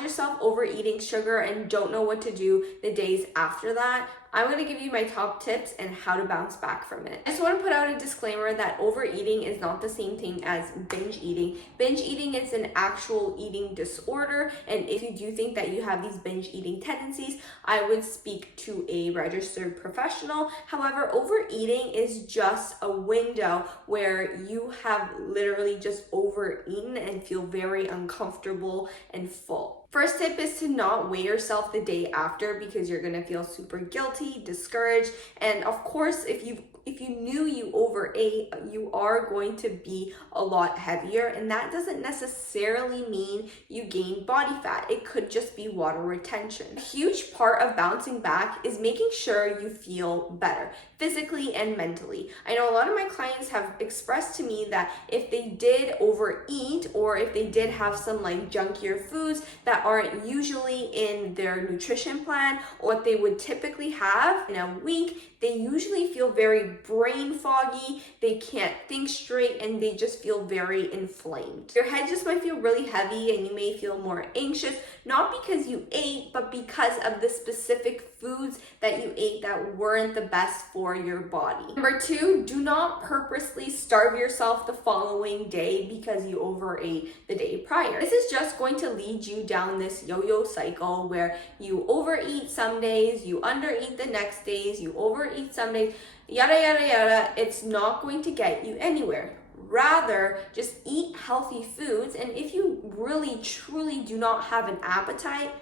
find yourself overeating sugar and don't know what to do the days after that, I'm going to give you my top tips and how to bounce back from it. I just want to put out a disclaimer that overeating is not the same thing as binge eating. Binge eating is an actual eating disorder, and if you do think that you have these binge eating tendencies, I would speak to a registered professional. However, overeating is just a window where you have literally just overeaten and feel very uncomfortable and full. First tip is to not weigh yourself the day after because you're gonna feel super guilty, discouraged, and of course, if you knew you overate, you are going to be a lot heavier, and that doesn't necessarily mean you gain body fat. It could just be water retention. A huge part of bouncing back is making sure you feel better, physically and mentally. I know a lot of my clients have expressed to me that if they did overeat or if they did have some like junkier foods that aren't usually in their nutrition plan or what they would typically have in a week, they usually feel very brain foggy, they can't think straight, and they just feel very inflamed. Your head just might feel really heavy and you may feel more anxious, not because you ate, but because of the specific foods that you ate that weren't the best for your body. Number 2, do not purposely starve yourself the following day because you overate the day prior. This is just going to lead you down this yo-yo cycle where you overeat some days, you undereat the next days, you overeat some days, yada yada yada. It's not going to get you anywhere. Rather, just eat healthy foods, and if you really truly do not have an appetite,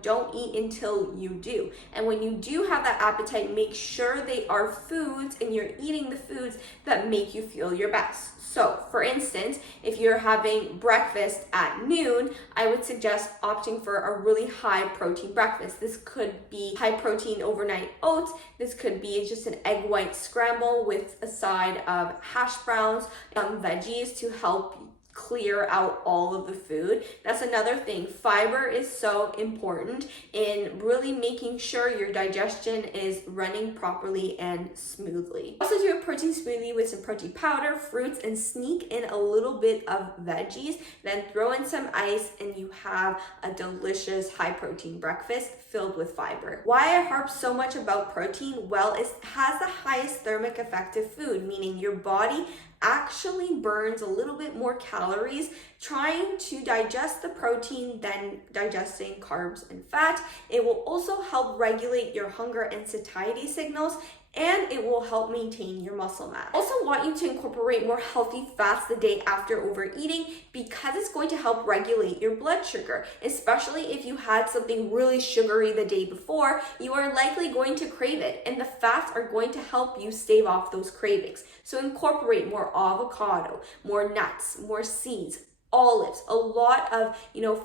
don't eat until you do. And when you do have that appetite, make sure they are foods and you're eating the foods that make you feel your best. So, for instance, if you're having breakfast at noon, I would suggest opting for a really high protein breakfast. This could be high protein overnight oats. This could be just an egg white scramble with a side of hash browns, some veggies to help clear out all of the food. That's another thing. Fiber is so important in really making sure your digestion is running properly and smoothly. Also do a protein smoothie with some protein powder, fruits, and sneak in a little bit of veggies. Then throw in some ice and you have a delicious high protein breakfast filled with fiber. Why I harp so much about protein? Well, it has the highest thermic effect of food, meaning your body actually burns a little bit more calories trying to digest the protein than digesting carbs and fat. It will also help regulate your hunger and satiety signals, and it will help maintain your muscle mass. I also want you to incorporate more healthy fats the day after overeating because it's going to help regulate your blood sugar. Especially if you had something really sugary the day before, you are likely going to crave it, and the fats are going to help you stave off those cravings. So incorporate more avocado, more nuts, more seeds, olives, a lot of,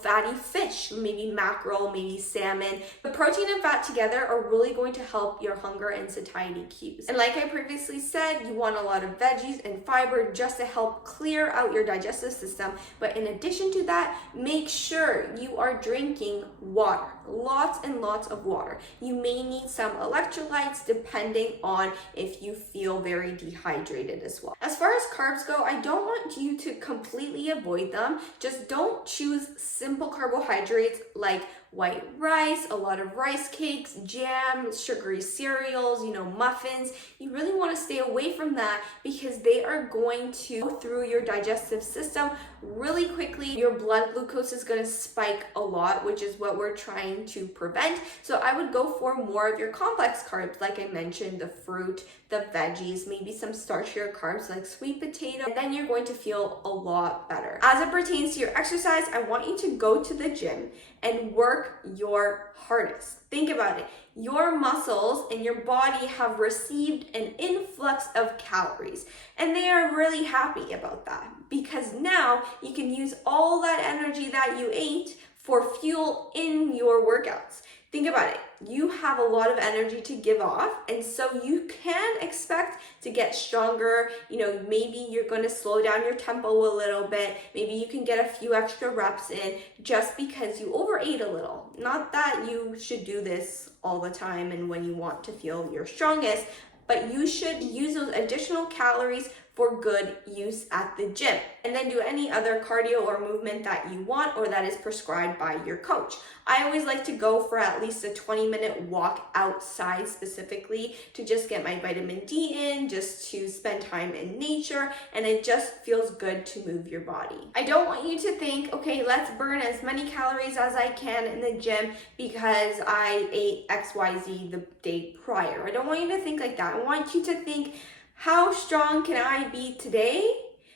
fatty fish, maybe mackerel, maybe salmon. The protein and fat together are really going to help your hunger and satiety cues. And like I previously said, you want a lot of veggies and fiber just to help clear out your digestive system. But in addition to that, make sure you are drinking water, lots and lots of water. You may need some electrolytes depending on if you feel very dehydrated as well. As far as carbs go, I don't want you to completely avoid them. Just don't choose simple carbohydrates like white rice, a lot of rice cakes, jam, sugary cereals, muffins. You really want to stay away from that because they are going to go through your digestive system really quickly. Your blood glucose is going to spike a lot, which is what we're trying to prevent. So I would go for more of your complex carbs, like I mentioned, the fruit, the veggies, maybe some starchier carbs like sweet potato, and then you're going to feel a lot better. As it pertains to your exercise, I want you to go to the gym and work your hardest. Think about it. Your muscles and your body have received an influx of calories, and they are really happy about that because now you can use all that energy that you ate for fuel in your workouts. Think about it. You have a lot of energy to give off, and so you can expect to get stronger. Maybe you're going to slow down your tempo a little bit. Maybe you can get a few extra reps in just because you overate a little. Not that you should do this all the time and when you want to feel your strongest, but you should use those additional calories for good use at the gym. And then do any other cardio or movement that you want or that is prescribed by your coach. I always like to go for at least a 20-minute walk outside specifically to just get my vitamin D in, just to spend time in nature, and it just feels good to move your body. I don't want you to think, okay, let's burn as many calories as I can in the gym because I ate XYZ the day prior. I don't want you to think like that. I want you to think, how strong can I be today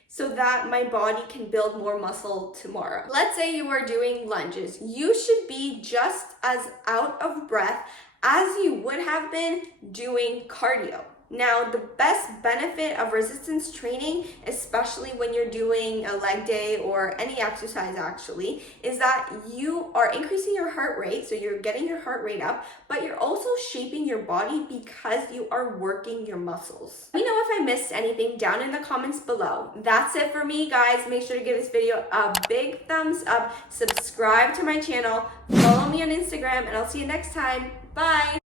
so that my body can build more muscle tomorrow? Let's say you are doing lunges. You should be just as out of breath as you would have been doing cardio. Now, the best benefit of resistance training, especially when you're doing a leg day or any exercise actually, is that you are increasing your heart rate, so you're getting your heart rate up, but you're also shaping your body because you are working your muscles. Let me know if I missed anything down in the comments below. That's it for me, guys. Make sure to give this video a big thumbs up, subscribe to my channel, follow me on Instagram, and I'll see you next time. Bye!